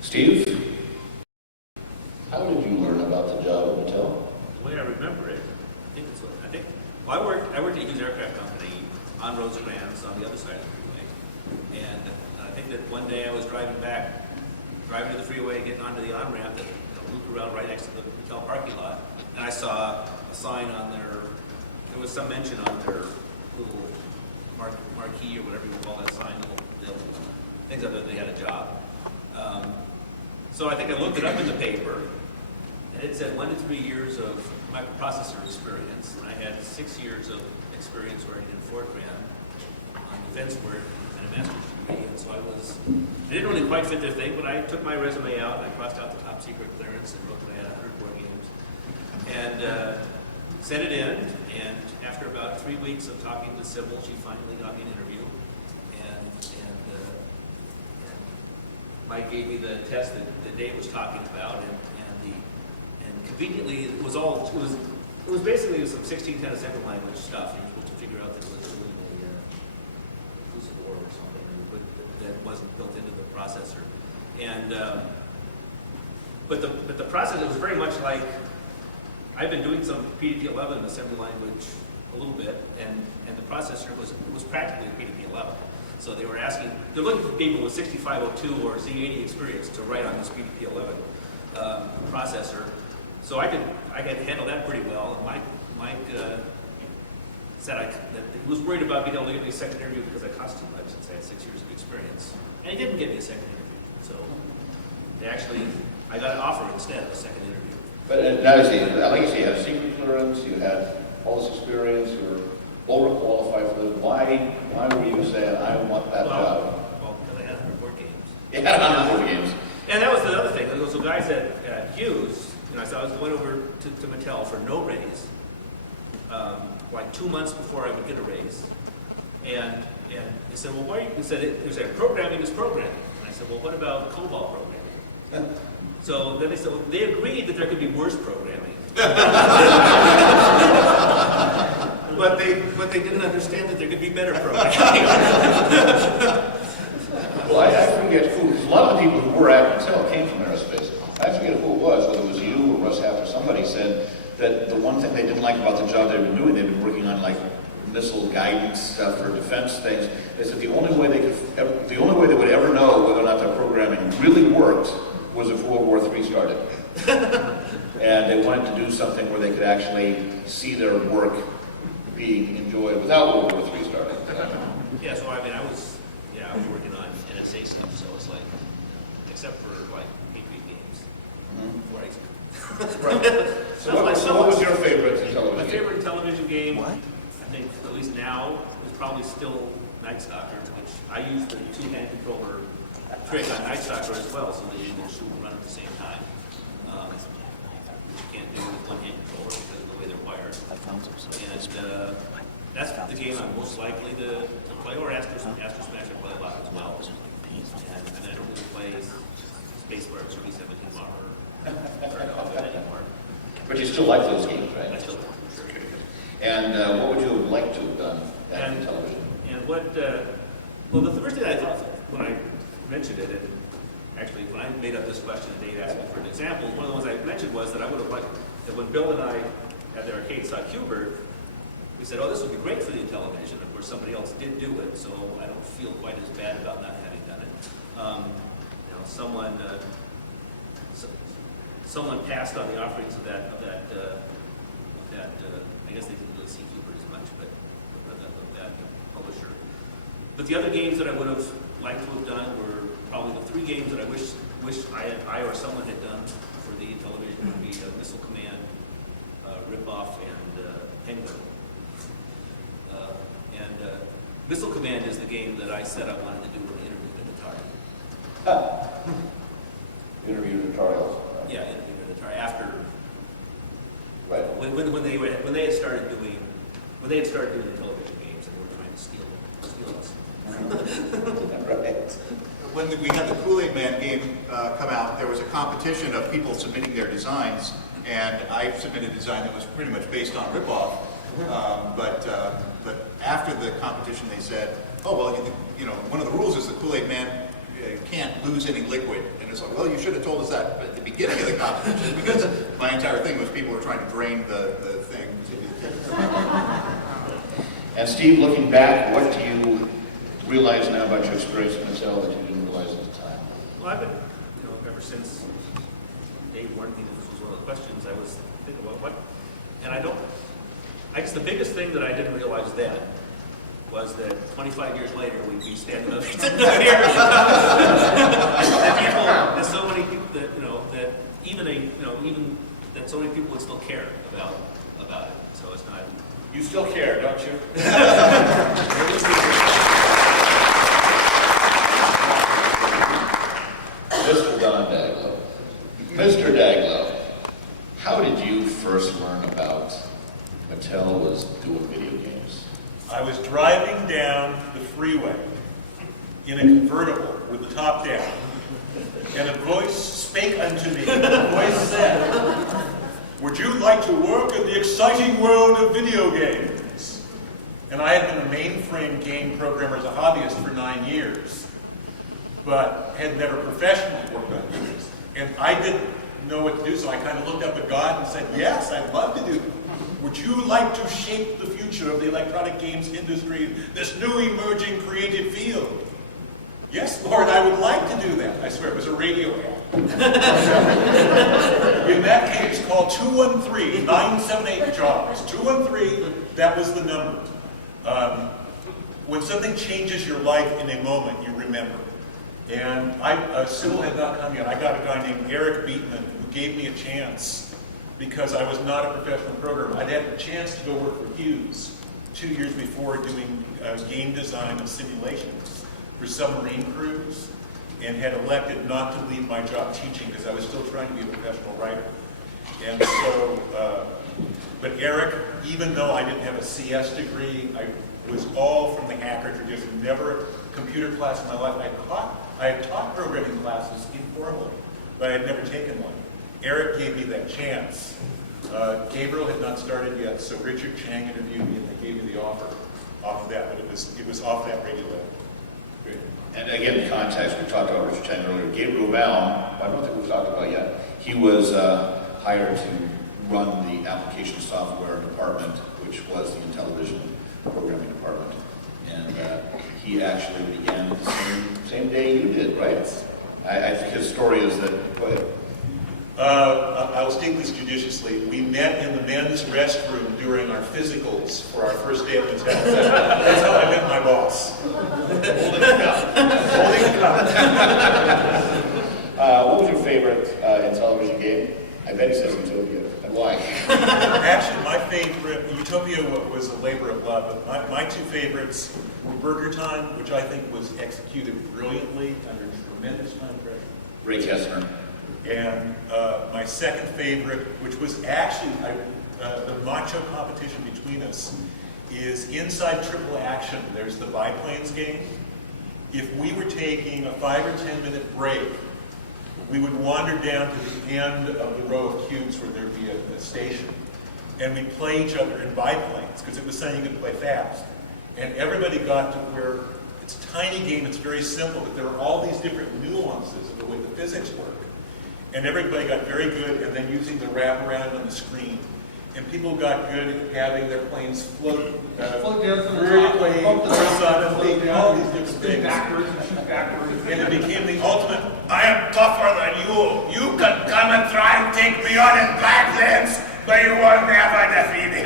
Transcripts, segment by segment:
Steve, how did you learn about the job at Mattel? The way I remember it, well, I worked at a Hughes Aircraft Company on Rosecrans on the other side of the freeway. And I think that one day I was driving to the freeway, getting onto the on-ramp that looped around right next to the Mattel parking lot. And I saw a sign on there was some mention on their little marquee or whatever you would call that sign, little things other than they had a job. So I think I looked it up in the paper, and it said 1 to 3 years of microprocessor experience, and I had 6 years of experience working in Fortran on defense work and a master's degree, and so I didn't really quite fit their thing, but I took my resume out, and I crossed out the top secret clearance and wrote that I had 100 board games, and sent it in, and after about 3 weeks of talking to Sybil, she finally got me an interview, and Mike gave me the test that Dave was talking about, and conveniently it was basically some 1610 assembly language stuff. You were supposed to figure out that it was really inclusive or something, but that wasn't built into the processor. And but the process, it was very much like I've been doing some PDP-11 assembly language a little bit, and the processor was practically PDP-11. So they're looking for people with 6502 or Z80 experience to write on this PDP-11 processor. So I could handle that pretty well. And Mike said that he was worried about being able to get me a second interview because I cost too much since I had 6 years of experience. And he didn't give me a second interview. So I got an offer instead of a second interview. But now like you say, you had secret clearance, you had all this experience, you were overqualified for it. Why were you saying, I want that job? Well, because I had 100 board games. You had 100 board games. And that was the other thing. So guys at Hughes, I was going over to Mattel for no raise, like 2 months before I would get a raise. And they said, well, why? They said, programming is programming. And I said, well, what about COBOL programming? So then they said, well, they agreed that there could be worse programming. but they didn't understand that there could be better programming. Well, I forget who, because a lot of the people who were at Mattel came from aerospace. I forget who it was, whether it was you or Russ Haft or somebody said that the one thing they didn't like about the job they've been doing, they've been working on like missile guidance stuff for defense things. They said the only way they would ever know whether or not their programming really worked was if World War III started. And they wanted to do something where they could actually see their work being enjoyed without World War III starting. Yeah, so I was working on NSA stuff, so it's like, except for like Patriot games. Mm-hmm. Right. So what was your favorite television game? My favorite television game, I think, at least now, is probably still Night Stalker, which I use the two-hand controller trick on Night Stalker as well, so that you can shoot and run at the same time. Which you can't do with one-hand controller because of the way they're wired. And that's the game I'm most likely to play, or Astro Smash I play a lot as well. And I don't really play Space Marks or B-17 Bomber anymore. But you still like those games, right? I still do, sure. And what would you have liked to have done at television? And well, the first thing I thought when I mentioned it, and actually when I made up this question and Dave asked me for an example, one of the ones I mentioned was that I would have liked, that when Bill and I at the arcade saw Hubert, we said, oh, this would be great for the Intellivision. Of course, somebody else did do it, so I don't feel quite as bad about not having done it. Someone passed on the offerings of that. I guess they didn't really see Hubert as much, but of that publisher. But the other games that I would have liked to have done were probably the 3 games that I wish I or someone had done for the Intellivision would be Missile Command, Ripoff, and Penguin. Missile Command is the game that I said I wanted to do when I interviewed at Atari. Interviewed at Atari also. Yeah, interviewed at Atari after. Right. When they had started doing the television games and they were trying to steal us. Right. When we had the Kool-Aid Man game come out, there was a competition of people submitting their designs, and I submitted a design that was pretty much based on ripoff. But after the competition, they said, "Oh well, one of the rules is the Kool-Aid Man can't lose any liquid. And it's like, well, you should have told us that at the beginning of the competition, because my entire thing was people were trying to drain the thing. And Steve, looking back, what do you realize now about your experience at Mattel that you didn't realize at the time? Well, I've been, ever since Dave warned me that this was one of the questions, I was thinking about what, and I guess the biggest thing that I didn't realize then was that 25 years later we'd be standing up here. There's so many people that, that even that so many people would still care about it. So it's not. You still care, don't you? Mr. Don Daglow. Mr. Daglow, how did you first learn about Mattel was doing video games? I was driving down the freeway in a convertible with the top down, and a voice spake unto me. The voice said, "Would you like to work in the exciting world of video games?" And I had been a mainframe game programmer as a hobbyist for 9 years, but had never professionally worked on games. And I didn't know what to do, so I kind of looked up at God and said, yes, I'd love to do it. Would you like to shape the future of the electronic games industry, this new emerging creative field? Yes, Lord, I would like to do that. I swear, it was a radio ad. In that case, call 213-978-JOBS. 213, that was the number. When something changes your life in a moment, you remember. And Sohl had not come yet. I got a guy named Eric Beatman who gave me a chance because I was not a professional programmer. I'd had a chance to go work for Hughes 2 years before doing game design and simulations for submarine crews, and had elected not to leave my job teaching because I was still trying to be a professional writer. And so, but Eric, even though I didn't have a CS degree, I was all from the hacker tradition, never a computer class in my life. I had taught programming classes informally, but I had never taken one. Eric gave me that chance. Gabriel had not started yet, so Richard Chang interviewed me and they gave me the offer off of that, but it was off that regular. And again, the context, we talked about Richard Chang earlier. Gabriel Baum, I don't think we've talked about yet. He was hired to run the application software department, which was the Intellivision programming department. And he actually began the same day you did, right? I think his story is that, go ahead. I'll state this judiciously. We met in the men's restroom during our physicals for our first day at Mattel. That's how I met my boss. Holding a cup. What was your favorite Intellivision game? I bet he says Utopia. And why? Actually, my favorite, Utopia was a labor of love, but my two favorites were Burger Time, which I think was executed brilliantly under tremendous time pressure. Ray Kessner. And my second favorite, which was actually the macho competition between us, is inside Triple Action. There's the biplanes game. If we were taking a 5 or 10 minute break, we would wander down to the end of the row of cubes where there'd be a station, and we'd play each other in biplanes, because it was something you could play fast. And everybody got to where it's a tiny game, it's very simple, but there are all these different nuances of the way the physics work. And everybody got very good at then using the wraparound on the screen. And people got good at having their planes float vertically, horizontally, all these different things. And it became the ultimate, I am tougher than you. You can come and try and take me on in biplanes, but you will never defeat me.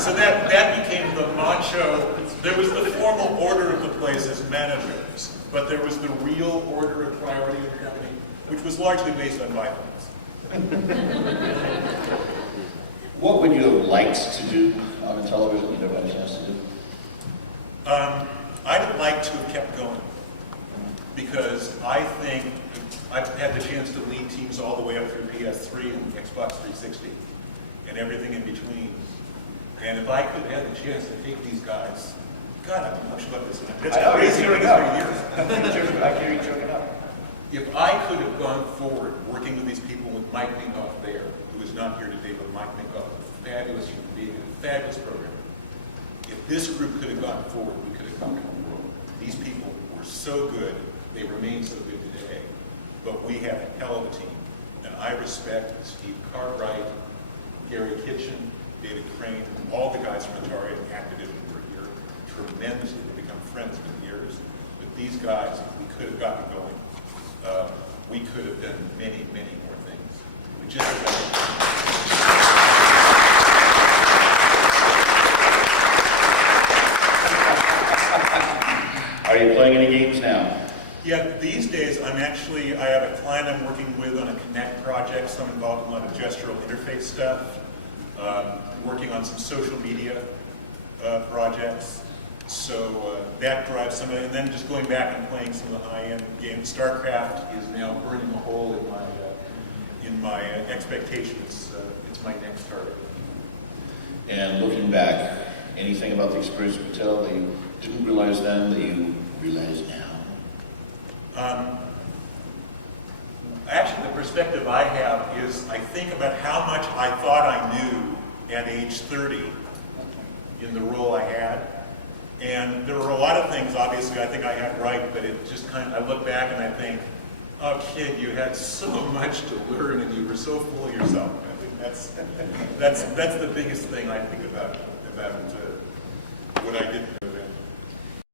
So that became the macho. There was the formal order of the place as managers, but there was the real order and priority of the company, which was largely based on biplanes. What would you have liked to do on Intellivision you never had a chance to do? I'd like to have kept going, because I think I've had the chance to lead teams all the way up through PS3 and Xbox 360 and everything in between. And if I could have had the chance to take these guys, God, I've been much about this. It's crazy. I hear you choking up. If I could have gone forward working with these people with Mike Minkoff there, who is not here today, but Mike Minkoff, a fabulous human being, a fabulous programmer. If this group could have gone forward, we could have conquered the world. These people were were so good, they remain so good today. But we have a hell of a team. And I respect Steve Cartwright, Gary Kitchen, David Crane, all the guys from Atari and Activision who were here tremendously. They've become friends with the years. But these guys, if we could have gotten going, we could have done many, many more things. We just Are you playing any games now? Yeah, these days I have a client I'm working with on a Connect project, so I'm involved in a lot of gestural interface stuff, working on some social media projects. So that drives some of it, and then just going back and playing some of the high-end games. StarCraft is now burning a hole in my expectations. It's my next target. And looking back, anything about the experience with Mattel that you didn't realize then that you realize now? Actually, the perspective I have is I think about how much I thought I knew at age 30 in the role I had. And there were a lot of things, obviously, I think I had right, but it just I look back and I think, oh kid, you had so much to learn and you were so full of yourself. I think that's the biggest thing I think about what I didn't know then.